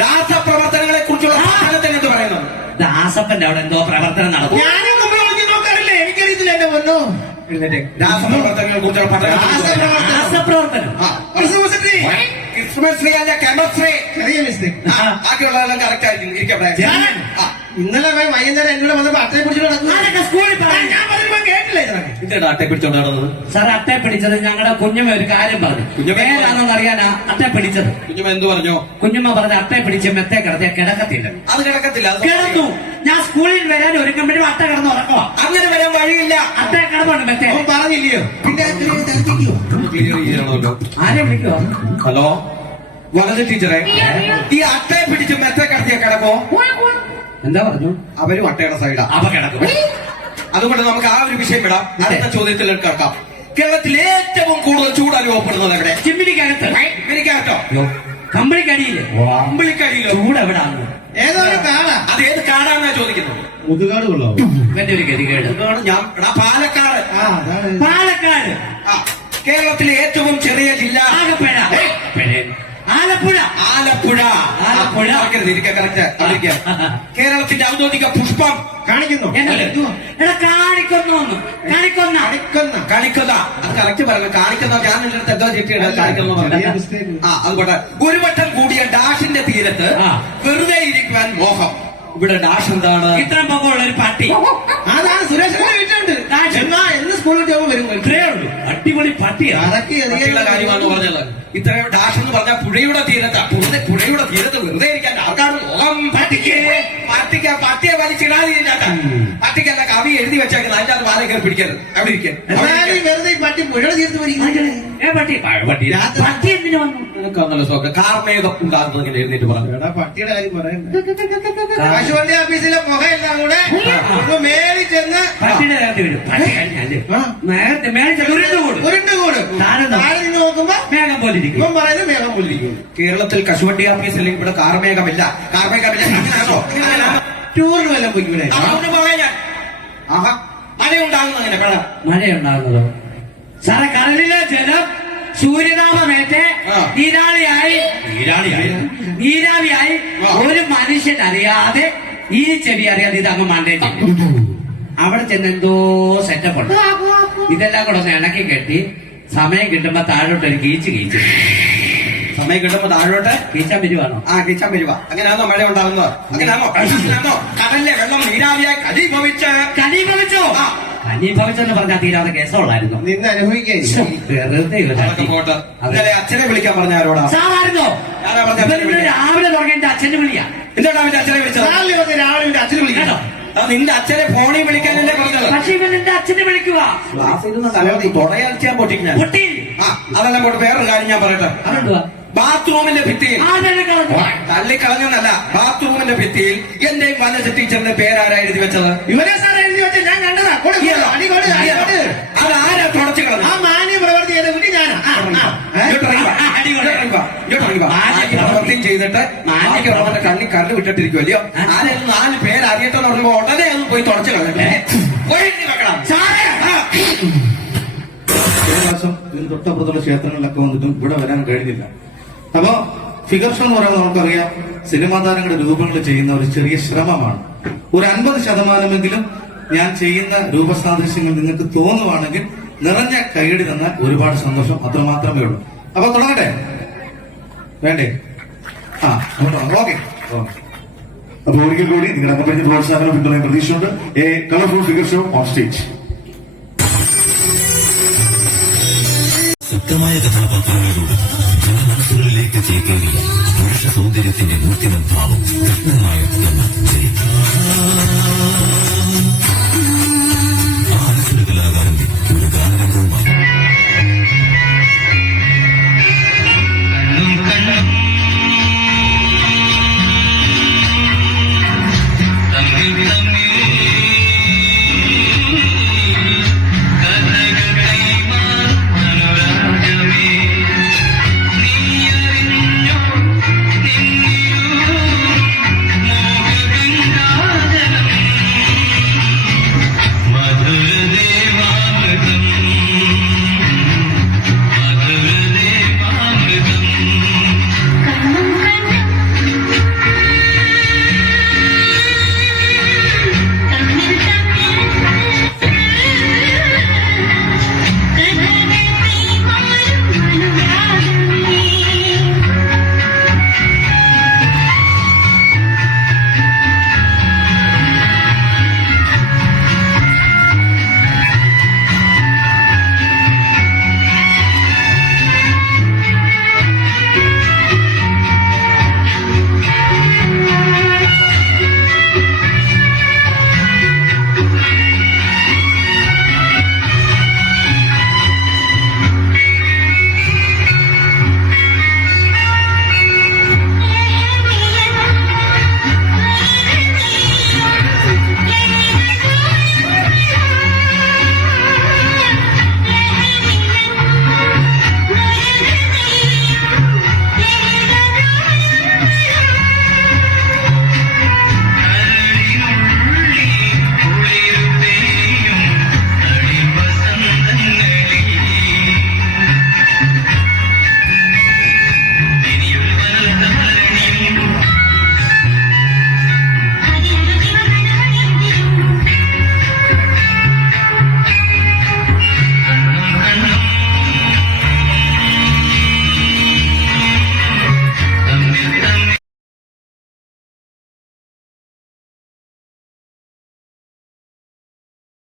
രാസപ്രവർത്തനങ്ങളെ കുറിച്ചുള്ള പഠനത്തിന് എന്ത് പറയുന്നത്? ദാസപ്പന്റെ അവിടെ എന്തോ പ്രവർത്തനം നടക്കും. ഞാനും മുമ്പ് നോക്കി നോക്കാറില്ലേ, എനിക്കറിയത്തില്ല എന്റെ പൊന്നോ. രാസപ്രവർത്തനങ്ങളെ കുറിച്ചുള്ള പഠനത്തിന് രാസപ്രവർത്തനം ക്രിസ്മസ് ട്രീ അല്ല, കെമിസ്ട്രി. ചെറിയ മിസ്റ്റേക്ക്. ബാക്കിയുള്ളതെല്ലാം കറക്റ്റ് ആയിരിക്കും. ഇരിക്കട്ടെ. ഇന്നലെ വൈകുന്നേരം എന്നോട് വന്നപ്പോ അട്ടയെ പിടിച്ചിട്ട് സ്കൂളിൽ പറയാം. ഞാൻ പറയുമ്പോ കേട്ടില്ല. എന്താണ് അട്ടയെ പിടിച്ചോണ്ട് നടന്നത്? സാർ അട്ടയെ പിടിച്ചത് ഞങ്ങളുടെ കുഞ്ഞമ്മ ഒരു കാര്യം പറഞ്ഞു. പേരാണെന്ന് അറിയാനാ അട്ടയെ പിടിച്ചത്. കുഞ്ഞുമ്മ എന്ത് പറഞ്ഞോ? കുഞ്ഞമ്മ പറഞ്ഞ അട്ടയെ പിടിച്ച് മെത്തേ കിടത്തിയ കിടക്കത്തില്ല. അത് കിടക്കത്തില്ല. കിടന്നു. ഞാൻ സ്കൂളിൽ വരാൻ ഒരുക്കുമ്പോഴും അട്ട കിടന്ന് ഉറക്കുക. അങ്ങനെ വരാൻ വഴിയില്ല. അട്ട കിടന്നുണ്ട് മെത്തേ. അവൻ പറഞ്ഞില്ലയോ? പിന്നെ ക്ലിയർ ചെയ്യണമല്ലോ. ആരെ വിളിക്കുവോ? ഹലോ, വലത് ടീച്ചറെ, ഈ അട്ടയെ പിടിച്ച് മെത്തേ കിടത്തിയ കിടക്കോ? എന്താ പറഞ്ഞു? അവരും അട്ടയുടെ സൈഡാ. അവ കിടക്കും. അതുകൊണ്ട് നമുക്ക് ആ ഒരു വിഷയം വിടാം. അടുത്ത ചോദ്യത്തിൽ കിടക്കാം. കേരളത്തിൽ ഏറ്റവും കൂടുതൽ ചൂട് അനുഭവപ്പെടുന്നത് എവിടെ? ചിമ്മിനിക്കകത്ത്. എനിക്കകത്തോ? കമ്പിളിക്കടിയില്ലേ? അമ്പിളിക്കടിയിലോ? ചൂട് എവിടാണ്? ഏതോ ഒരു കാടാ. അത് ഏത് കാടാണെന്നാ ചോദിക്കുന്നത്? മുതുകാട് കൊള്ളാവോ? ഇവന്റെ ഒരു ഗതികേട്. ഇതാണ് ഞാൻ പാലക്കാട്. പാലക്കാട്. കേരളത്തിലെ ഏറ്റവും ചെറിയ ജില്ല ആലപ്പുഴ. ആലപ്പുഴ. ആലപ്പുഴ. ആലപ്പുഴ. കറക്റ്റ്. കേരളത്തിന്റെ ഔദ്യോഗിക പുഷ്പം കാണിക്കുന്നു. എടാ കാണിക്കുന്നു. കാണിക്കൊന്ന. കാണിക്കുന്ന. അത് കറക്റ്റ് പറഞ്ഞു. കാണിക്കുന്ന ഞാൻ എന്താ ചിട്ടിയുടെ കാണിക്കുന്ന. അതുകൊണ്ട് ഒരു വട്ടം കൂടിയ ഡാഷിന്റെ തീരത്ത് വെറുതെ ഇരിക്കുവാൻ മോഹം. ഇവിടെ ഡാഷ് എന്താണ്? ഇത്രയും പൊക്കമുള്ള ഒരു പട്ടി. അതാണ് സുരേഷിന്റെ വീട്ടിലുണ്ട്. എന്നാ എന്ന് സ്കൂളിൽ പോകുമ്പോൾ വരും. ഇത്രേ ഉള്ളൂ. അടിപൊളി പട്ടിയാണ്. പട്ടിയുടെ കാര്യമാണ് പറഞ്ഞത്. ഇത്രയും ഡാഷ് എന്ന് പറഞ്ഞാൽ പുഴയുടെ തീരത്ത്. പുഴയുടെ തീരത്ത് വെറുതെ ഇരിക്കാൻ ആർക്കാണ് മോഹം? പട്ടിയെ വലിച്ചിടാതിരിക്കാത്ത പട്ടിക്കല്ല കവി എഴുതി വെച്ചേക്കുന്നത്. അതിന്റെ അത് വാഴ കയറി പിടിക്കരുത്. അവിടെ ഇരിക്കാൻ വെറുതെ ഈ പട്ടി പുഴയുടെ തീർത്ത് പട്ടി എന്തിനു വന്നു? നിനക്കാണല്ലോ സോക്ക്. കാർമേഘം ഉണ്ടാകുന്നത് ഇങ്ങനെ എഴുന്നേറ്റ് പറഞ്ഞു. പട്ടിയുടെ കാര്യം പറയണ്ട. കശുവണ്ടി ഓഫീസിലെ പുകയെല്ലാം കൂടെ ഒന്ന് മേളിൽ ചെന്ന് പട്ടിയുടെ നേരത്തെ വരും. പട്ടി കഴിഞ്ഞാല് നേരത്തെ മേളിൽ ഉരുണ്ടുകൂട്. താഴെ നിന്ന് നോക്കുമ്പോ മേഘം പോലെ ഇരിക്കും. ഇപ്പം പറയുന്നത് മേഘം പോലിരിക്കും. കേരളത്തിൽ കശുവണ്ടി ഓഫീസ് അല്ലെങ്കിൽ ഇവിടെ കാർമേഘമില്ല. ടൂറിന് വല്ലതും പോയിക്കൂടെ? മഴയുണ്ടാകുന്നു. അങ്ങനെ മഴയുണ്ടാകുന്നതോ? സാറെ കടലിലെ ജലം സൂര്യതാപമേറ്റ് നീരാവിയായി ഒരു മനുഷ്യൻ അറിയാതെ ഈ ചെവി അറിയാതെ ഇത് അങ്ങ് മണ്ടേ ചെല്ലും. അവിടെ ചെന്ന് എന്തോ സെറ്റപ്പ് ഉണ്ട്. ഇതെല്ലാം കൂടെ ഒന്ന് ഇണക്കി കെട്ടി സമയം കിട്ടുമ്പോ താഴോട്ട് ഒരു കീച്ച് സമയം കിട്ടുമ്പോ താഴോട്ട് കീച്ചാൻ വരുവാണോ? കിച്ചാൻ വരുക. അങ്ങനെയാണോ മഴ ഉണ്ടാകുന്നത്? അങ്ങനെയാണോ കടലിലെ വെള്ളം നീരാവിയായി കലീഭവിച്ചോ? കലീഭവിച്ചെന്ന് പറഞ്ഞാൽ തീരാതെ കേസുള്ളായിരുന്നു. നിന്ന് അനുഭവിക്കായിരിക്കും. വെറുതെ പോട്ടെ. അതെ, അച്ഛനെ വിളിക്കാൻ പറഞ്ഞ ആരോടാ? സാറായിരുന്നോ? രാവിലെ തുടങ്ങിയ എന്റെ അച്ഛന്റെ വിളിയാ. എന്താണ് അവന്റെ അച്ഛനെ വിളിച്ചത്? രാവിലെ അച്ഛനെ വിളിക്കണോ? നിന്റെ അച്ഛനെ ഫോണിൽ വിളിക്കാനല്ലേ പറഞ്ഞത്? പക്ഷെ ഇവൻ എന്റെ അച്ഛനെ വിളിക്കുക. ക്ലാസ്സിൽ നിന്ന് തലവധി തുടയാൻ പൊട്ടിക്കുന്ന. അതെല്ലാം പോട്ട് വേറൊരു കാര്യം ഞാൻ പറയട്ടെ. ബാത്റൂമിന്റെ ഭിത്തിയിൽ തള്ളിക്കളഞ്ഞെന്നല്ല, ബാത്റൂമിന്റെ ഭിത്തിയിൽ എന്റെയും വനജ ടീച്ചറിന്റെ പേരാരാ എഴുതി വെച്ചത്? ഇവരെ സാർ എഴുതി വെച്ച ഞാൻ കണ്ടതാ. അത് ആരാ തുടച്ചു കളഞ്ഞു? ചെയ്തിട്ട് നാലിക്ക് ഉള്ളവരുടെ കണ്ണി കല്ല് വിട്ടിട്ടിരിക്കുമല്ലയോ ആരെങ്കിലും 4 പേര് അറിയട്ടെന്ന് പറയുമ്പോ ഉടനെ ഒന്ന് പോയി തുടച്ചു കളഞ്ഞേ വെക്കണം കഴിഞ്ഞ പ്രാവശ്യം ഇതിന് തൊട്ടപ്പുറത്തുള്ള ക്ഷേത്രങ്ങളിലൊക്കെ വന്നിട്ടും ഇവിടെ വരാൻ കഴിഞ്ഞില്ല. അപ്പോ ഫിഗർ ഷോ എന്ന് പറയുമ്പോൾ നമുക്കറിയാം സിനിമാ താരങ്ങളുടെ രൂപങ്ങൾ ചെയ്യുന്ന ഒരു ചെറിയ ശ്രമമാണ്. ഒരു 50% ഞാൻ ചെയ്യുന്ന രൂപസാദൃശ്യങ്ങൾ നിങ്ങൾക്ക് തോന്നുവാണെങ്കിൽ നിറഞ്ഞ കൈയടി തന്നാൽ ഒരുപാട് സന്തോഷം, അത്രമാത്രമേ ഉള്ളൂ. അപ്പൊ തുടങ്ങട്ടെ, വേണ്ടേ? ഓക്കെ. അപ്പൊ ഒരിക്കൽ കൂടി നിങ്ങളുടെ അകപ്പറ്റ പ്രോത്സാഹനം പിന്തുണയും പ്രതീക്ഷയുണ്ട്. A colourful figure show on stage. ശക്തമായ കഥാപാത്രങ്ങളിലൂടെ ജനമനസ്സുകളിലേക്ക് ചേക്കേറിയ പുരുഷ സൗന്ദര്യത്തിന്റെ മൂർത്തിമദ്ഭാവം കൃഷ്ണൻ നായർ